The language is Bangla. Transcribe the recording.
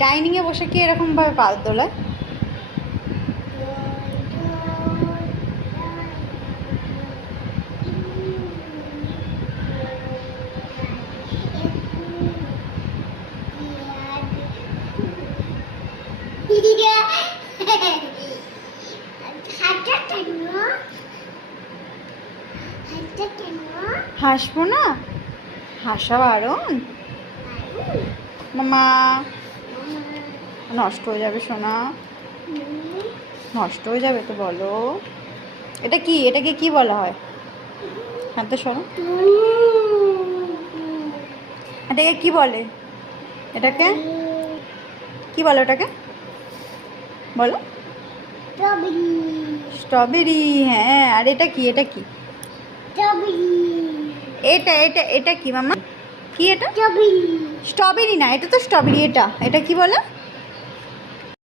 ডাইনিংয়ে বসে কি এরকমভাবে পা দোলায়? হাসবো না? হাসা বারণ। মামা নষ্ট হয়ে যাবে সোনা, নষ্ট হয়ে যাবে তো বলো। এটা কি, এটাকে কি বলা হয়? হ্যাঁ তো শোনো, এটাকে কি বলে? এটাকে কি বলো? ওটাকে বলো। স্ট্রবেরি। হ্যাঁ, আর এটা কি, এটা কি? এটা এটা এটা কি মামা? কি এটা? স্ট্রবেরি না, এটা তো স্ট্রবেরি। এটা এটা কি বলে?